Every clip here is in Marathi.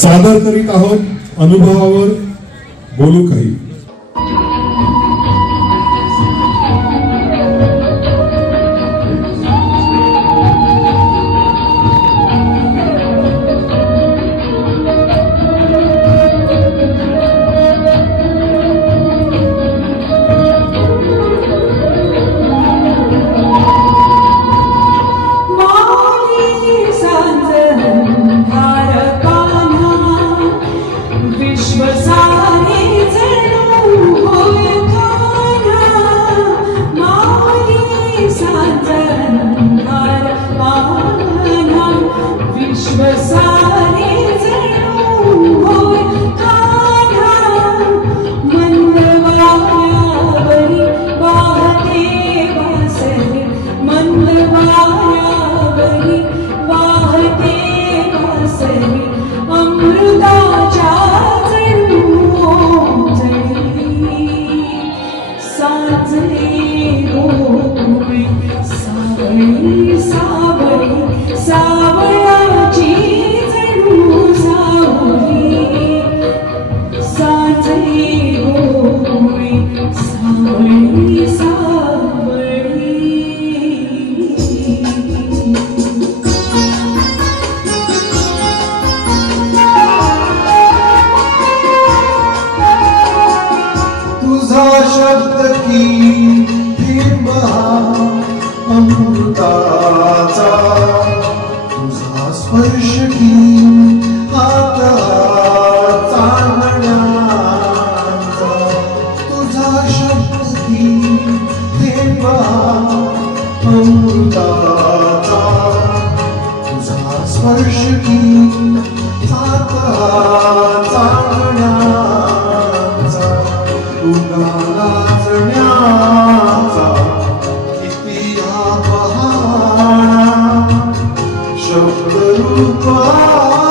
सादर करीत आहोत अनुभवावर बोलू काही. शब्द रूपा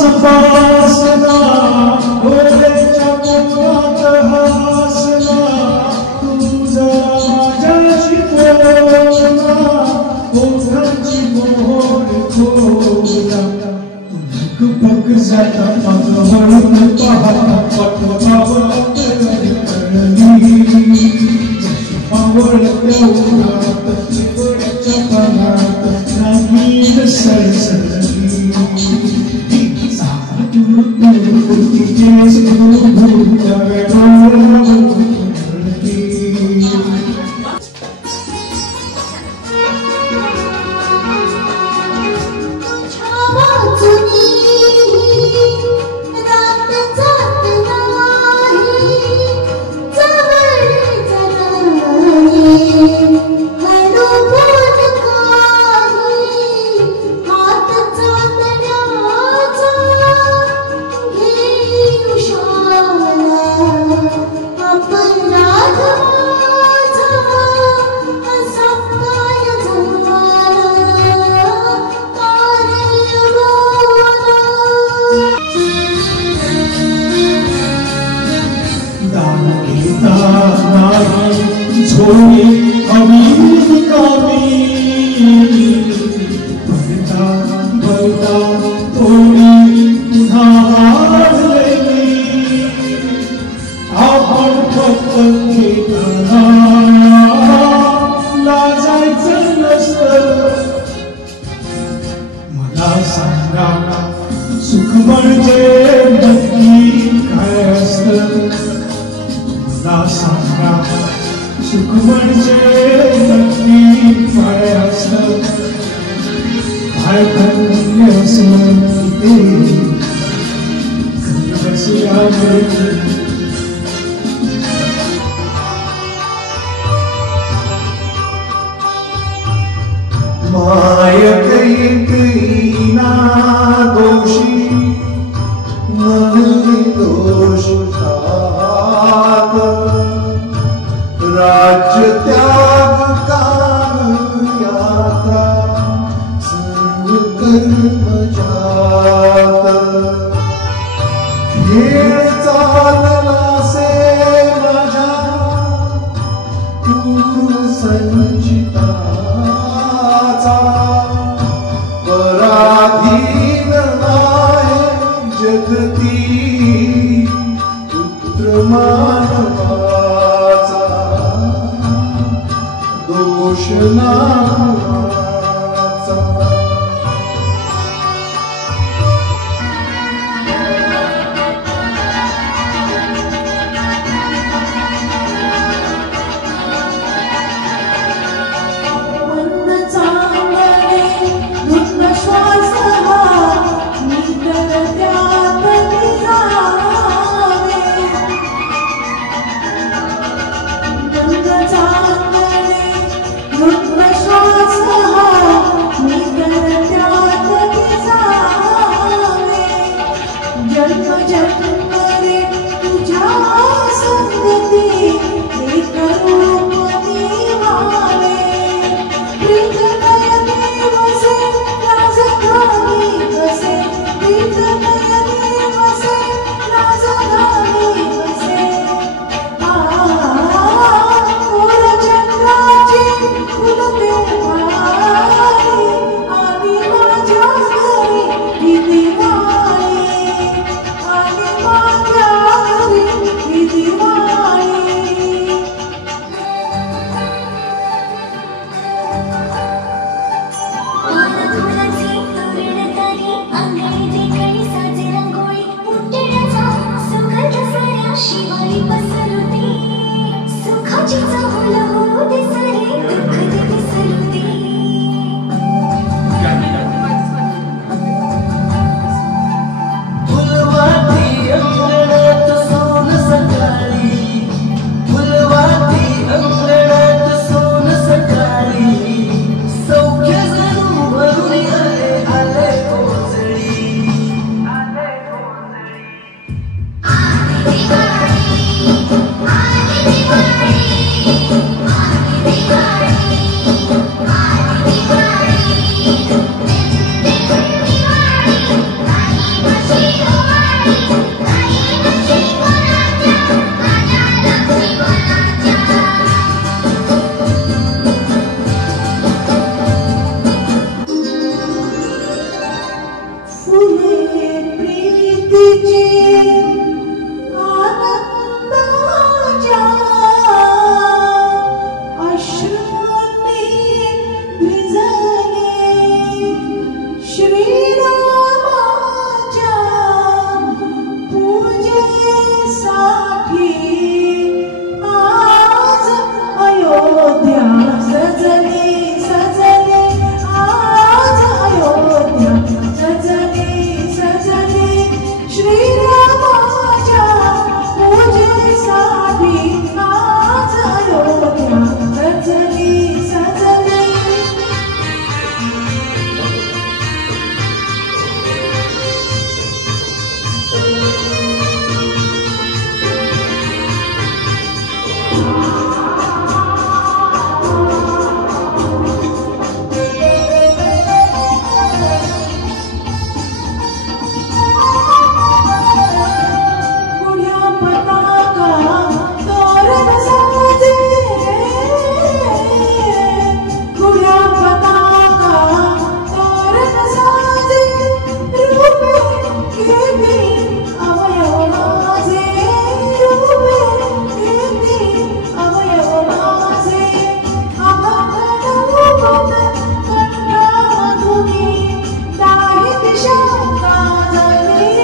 सपासना डोळ्याच्या कोपऱ्यात हासना तू जरा माझ्याशी बोलना ओठांची मोहर खोला पग जाता पग वळून पाहता पटपटावर कळली आवडत्या उन्हात चिवडच्या पानात नागीन सरसरली तिचेच त्या डोळ्यावर झोळी हवी कामी भरता भरता थोडी उधारलेली आपण फक्त घेताना लाजायचं नसतं मला सांगा सुख म्हणजे नक्की काय असतं मला सांगा सुख म्हणजे नक्की काय असतं काय धन्य असं ते बसल्यावर माय काही ना दोषी मन दोष राज्य त्याग कान यात्रा सर्व कर्म जात खेळ चालला से माझ्या पूर्ण संचिताचा पराधीन आहे जगती पुत्र मानवा दोष नामाचा मन चांगले दुःख श्वास हा नितर त्यात जावे मन चांगले दुःख श्वास हा नितर त्यात जावे जन्म जन्म रे तुझ्या संगती एक रूप निभावे अंगेजी कणी साजरा फुले प्रीतीची आनंदाच्या अश्रूंनी भिजले श्रीरामाच्या पूजेसाठी आज अयोध्या सजली सजली आज अयोध्या सजली सजली श्रीरामाच्या पूजेसाठी आज अयोध्या सजली सजली गुढ्या पताका तोरण साजे गुढ्या पताका तोरण साजे रूपे घेते अवयव माझे रूपे घेते अवयव माझे अभंग नवपद कंठामधुनी दाहित शंका झाली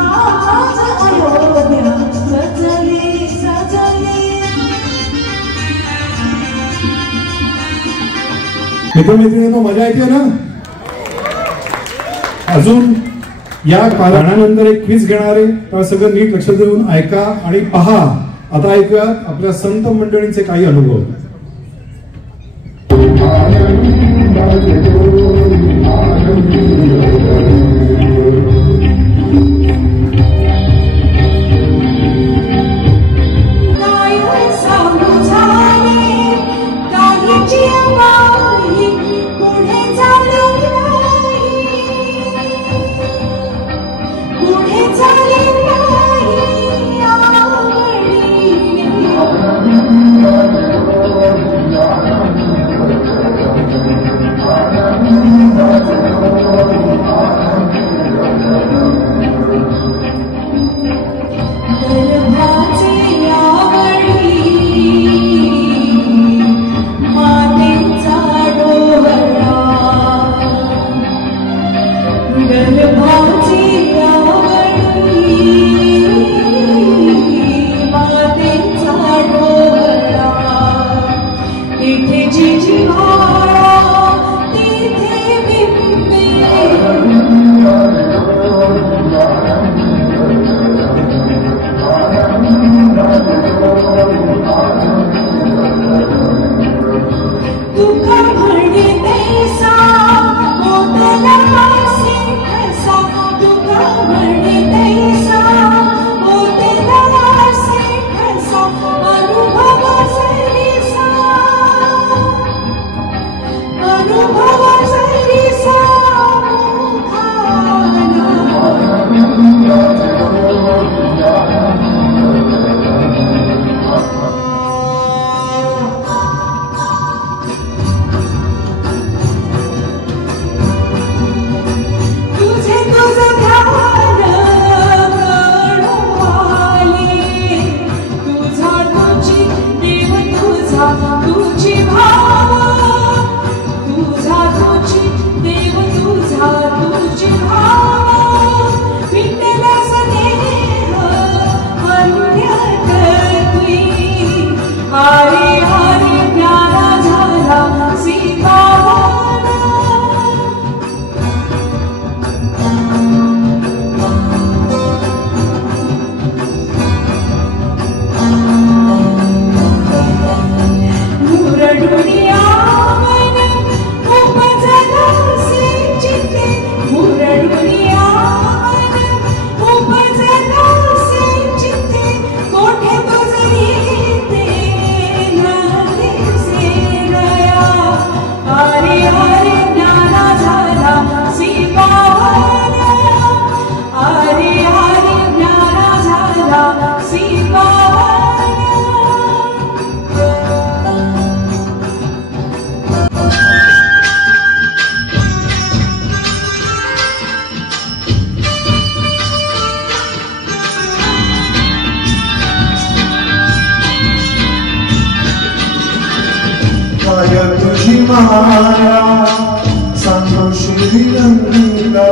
आज अयोध्या सजली सजली मित्रमैत्रिणींनो मजा येते ना. अजून या गाण्यानंतर एक क्विज घेणार आहे, तर सगळं नीट लक्ष देऊन ऐका आणि पहा. आता ऐकूया आपल्या संत मंडळींचे काही अनुभव. काय सांगू झाले काहीची बाई पुढे झाली नाही पुढे झाली नाही आवडी गर्भाची आवडी मातेचा डोहरा गर्भाची आवडी मातेचा डोहरा इथे जिव्हाळा तिथे बिंबे दुःख म्हणते सा मोदला से ठसा माया सांगो श्रीरंगा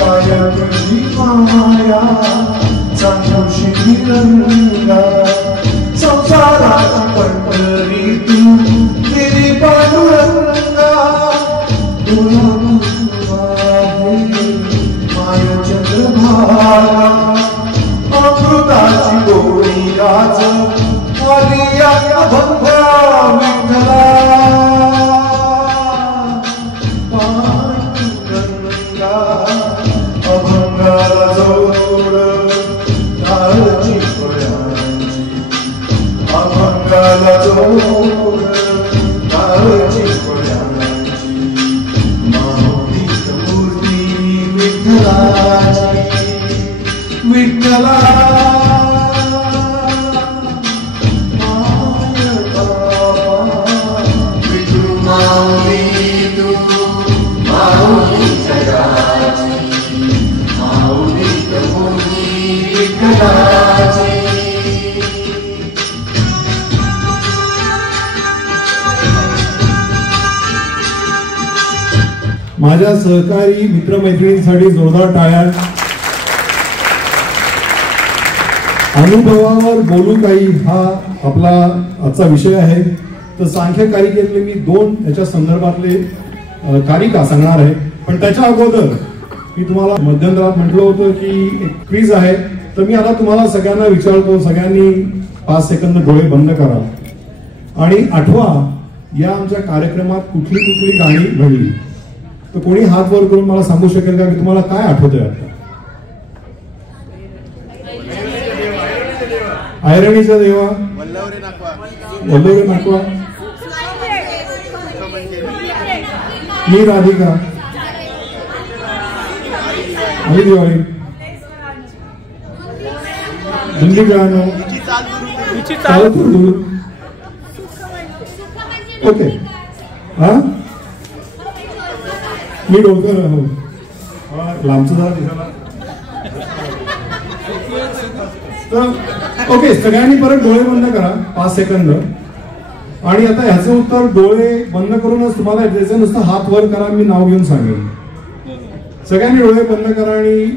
काय तुझी माया सांगो श्रीरंगा संसाराची पंढरी तू गिरी पांडुरंगा तुला माय चंद्रभागा अमृताची गोळी आज आलिया अभंगा विठ्ठला पांडुरंगा अभंगाला जोड ताळची फळांची अभंगाला जोड ताळची फळांची माऊलीत मूर्ती विठ्ठलाची विठ्ठला माझ्या सहकारी मित्रमैत्रिणींसाठी जोरदार टाळ्या. अनुभवावर बोलू काही हा आपला आजचा विषय आहे. तर सांख्य कारिकेतले मी 2 याच्या संदर्भातले कारिका सांगणार आहे. पण त्याच्या अगोदर मी तुम्हाला मध्यंतरात म्हटलं होतं की एक क्विज आहे. तर मी आता तुम्हाला सगळ्यांना विचारतो, सगळ्यांनी 5 सेकंद डोळे बंद करा आणि आठवा या आमच्या कार्यक्रमात कुठली कुठली गाणी घडली. तर कोणी हात वर करून मला सांगू शकेल का की तुम्हाला काय आठवतंय आता? ऐरणीचा देवा, वल्लवरे नाकवा, मी राधिका, आम्ही दिवाळी, दिल्ली गाणं, ओके. हा मी डोकर लांबचं झालं दिसायला. तर ओके, सगळ्यांनी परत डोळे बंद करा 5 सेकंद. आणि आता ह्याचं उत्तर डोळे बंद करूनच तुम्हाला द्यायचं, नुसतं हात वर करा, मी नाव घेऊन सांगेन. सगळ्यांनी डोळे बंद करा आणि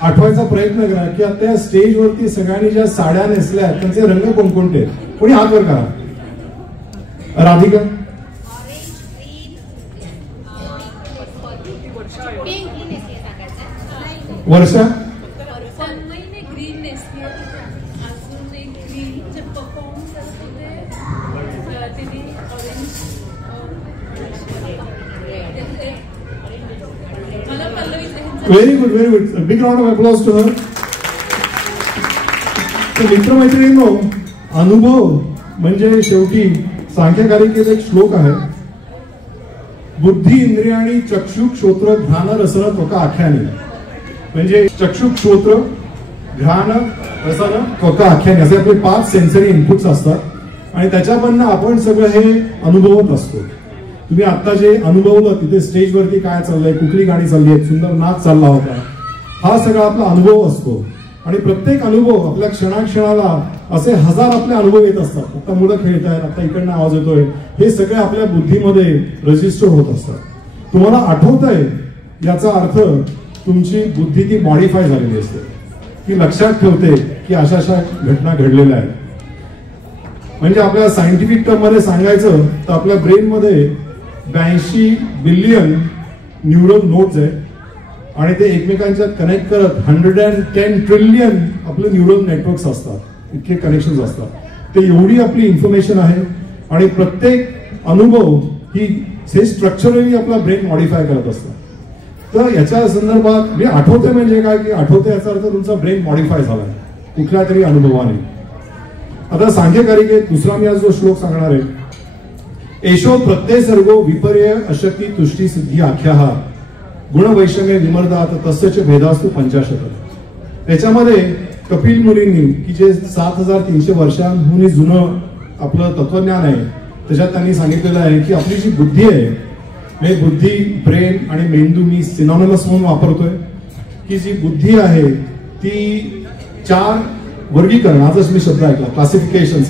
आठवायचा प्रयत्न करा की आता स्टेजवरती सगळ्यांनी ज्या साड्या नेसल्या आहेत त्यांचे रंग कोणकोणते. कोणी हात वर करा. Radhika, Varsha, very good, very good. Big round of applause to her. मित्रमैत्रिणींनो, अनुभव म्हणजे शेवटी सांख्यकारिकेत एक श्लोक आहे, बुद्धी इंद्रियाणी चक्षुक श्रोत्र घ्राण रसन त्वका आख्याने. म्हणजे चक्षुक श्रोत्र घ्राण रसन त्वका आख्याने असे आपले 5 सेन्सरी इनपुट्स असतात आणि त्याच्यामधनं आपण सगळं हे अनुभवत असतो. तुम्ही आता जे अनुभवलं तिथे स्टेजवरती काय चाललंय, कुठली गाणी चालली आहे, सुंदर नाच चालला होता, हा सगळा आपला अनुभव असतो. आणि प्रत्येक अनुभव आपल्या क्षणाक्षणाला असे 1000 आपले अनुभव येत असतात. आता मुलं खेळत आहेत, आता इकडनं आवाज येतोय, हे सगळे आपल्या बुद्धीमध्ये रजिस्टर होत असतात. तुम्हाला आठवतंय याचा अर्थ तुमची बुद्धी ती मॉडिफाय झालेली असते, ती लक्षात ठेवते की अशा अशा घटना घडलेल्या आहेत. म्हणजे आपल्या सायंटिफिक टर्म मध्ये सांगायचं तर आपल्या ब्रेन मध्ये 82 बिलियन न्यूरल नोड्स आहेत आणि ते एकमेकांच्या कनेक्ट करत 110 ट्रिलियन आपले न्यूरल नेटवर्क्स असतात. इतके कनेक्शन असतात. ते एवढी आपली इन्फॉर्मेशन आहे आणि प्रत्येक अनुभव ही हे स्ट्रक्चरली आपला ब्रेन मॉडिफाय करत असतात. तर याच्या संदर्भात मी आठवते म्हणजे काय की आठवते याचा अर्थ तुमचा ब्रेन मॉडिफाय झालाय कुठल्या तरी अनुभवाने. आता सांख्यकारिकेत दुसरा मी आज जो श्लोक सांगणार आहे, एशो प्रत्यय सर्गो विपर्य अशक्ती तुष्टी सिद्धी आख्या गुणवैषम्य विमर्दात तस्यच भेदास्तु 85. त्याच्यामध्ये कपिल मुनींनी की जे 7300 वर्षांहून जुनं आपलं तत्वज्ञान आहे त्याच्यात त्यांनी सांगितलेलं आहे की आपली जी बुद्धी आहे, म्हणजे बुद्धी, ब्रेन आणि मेंदू मी सिनॉनिमस म्हणून वापरतोय, की जी बुद्धी आहे ती 4 वर्गीकरण, आजच मी शब्द ऐकला, क्लासिफिकेशन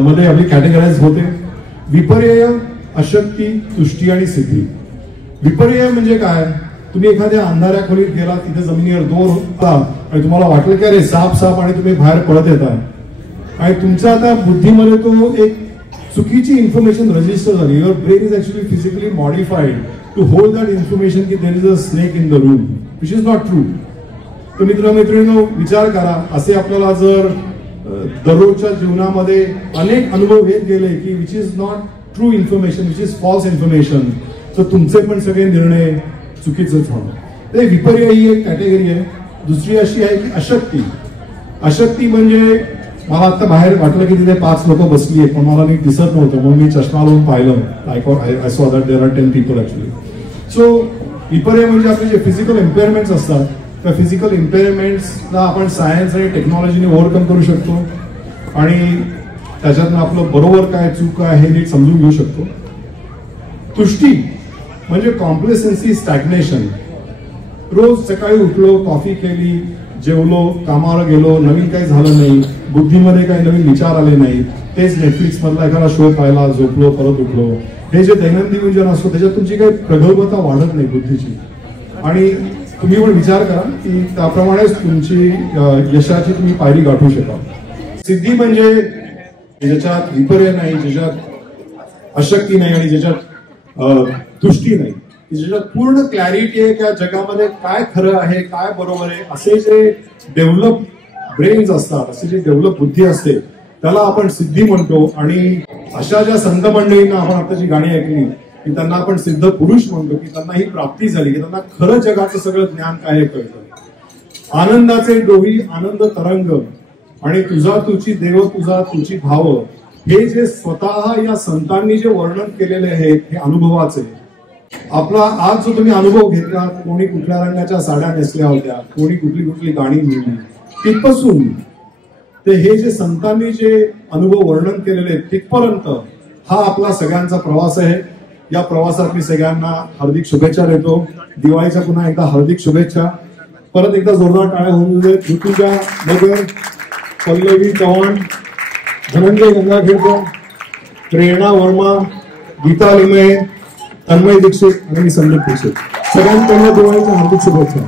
मध्ये आपली कॅटेगराइज होते. विपर्यय अशक्ती, तुष्टी आणि सिद्धी. विपर्यय म्हणजे काय? तुम्ही एखाद्या अंधाऱ्या खोलीत गेला, तिथे जमिनीवर दोर होता आणि तुम्हाला वाटलं की अरे साप साप आणि तुम्ही बाहेर पळत येता आणि तुमच्या आता बुद्धीमध्ये तो एक चुकीची इन्फॉर्मेशन रजिस्टर झाली. Your brain is actually physically modified to hold that information की there is a snake in the room, which is not true. तर मित्रमैत्रिणींनो, विचार करा, असे आपल्याला जर दररोजच्या जीवनामध्ये अनेक अनुभव येत गेले की which is not true information, which is false information, तर तुमचे पण सगळे निर्णय चुकीचंच होणार. ते विपर्यय ही एक कॅटेगरी आहे. दुसरी अशी आहे की अशक्ती. अशक्ती म्हणजे मला आता बाहेर वाटलं की तिथे 5 लोक बसली आहेत पण मला नीट दिसत नव्हतं, म्हणून मी चष्मा लावून पाहिलं. I saw that there are 10 people actually. So विपर्यय म्हणजे आपले जे फिजिकल इम्पेअरमेंट्स असतात, त्या फिजिकल इम्पेअरमेंट्सला आपण सायन्स आणि टेक्नॉलॉजीने ओव्हरकम करू शकतो आणि त्याच्यातनं आपलं बरोबर काय चूक काय हे नीट समजून घेऊ शकतो. तुष्टी म्हणजे कॉम्प्लेसेन्सी, स्टॅग्नेशन. रोज सकाळी उठलो, कॉफी केली, जेवलो, कामावर गेलो, नवीन काही झालं नाही, बुद्धीमध्ये काही नवीन विचार आले नाही, तेच नेटफ्लिक्स मधला एखादा शो पाहिला, झोपलो, परत उठलो, हे जे दैनंदिन जीवन असतो त्याच्यात तुमची काही प्रगल्भता वाढत नाही बुद्धीची. आणि तुम्ही पण विचार करा की त्याप्रमाणेच तुमची यशाची तुम्ही पायरी गाठू शकाल. सिद्धी म्हणजे ज्याच्यात विपर्य नाही, ज्याच्यात अशक्ती नाही आणि ज्याच्यात तुष्टी नाही, ज्याच्यात पूर्ण क्लॅरिटी आहे की जगामध्ये काय खरं आहे, काय बरोबर आहे, असे जे डेव्हलप ब्रेन्स असतात, असे जे डेव्हलप बुद्धी असते त्याला आपण सिद्धी म्हणतो. आणि अशा ज्या संत मंडळींना आपण आता जी गाणी ऐकली की त्यांना आपण सिद्ध पुरुष म्हणतो, की त्यांना ही प्राप्ती झाली, की त्यांना खरं जगाचं सगळं ज्ञान काय हे कळतं. आनंदाचे डोही, आनंद तरंग आणि तुझा तुझी देव, तुझा तुझी भाव, हे जे स्वतः या संतांनी जे वर्णन केलेले आहे हे अनुभवाचे. आपला आज जो तुम्ही अनुभव घेतला, कोणी कुठल्या रंगाच्या साड्या नेसल्या होत्या, कोणी कुठली कुठली गाणी म्हणली, तिथपासून ते हे जे संतांनी जे अनुभव वर्णन केलेले तिथपर्यंत हा आपला सगळ्यांचा प्रवास आहे. या प्रवासात मी सगळ्यांना हार्दिक शुभेच्छा देतो. दिवाळीच्या पुन्हा एकदा हार्दिक शुभेच्छा. परत एकदा जोरदार टाळ्या होऊन दे. ऋतुजा नगर, पल्लवी चव्हाण, धनंजय गंगाखेडकर, प्रेरणा वर्मा, गीता लिमये, तन्मय दीक्षित आणि संदीप दीक्षित, सगळ्यांकडून दिवाळीच्या हार्दिक शुभेच्छा.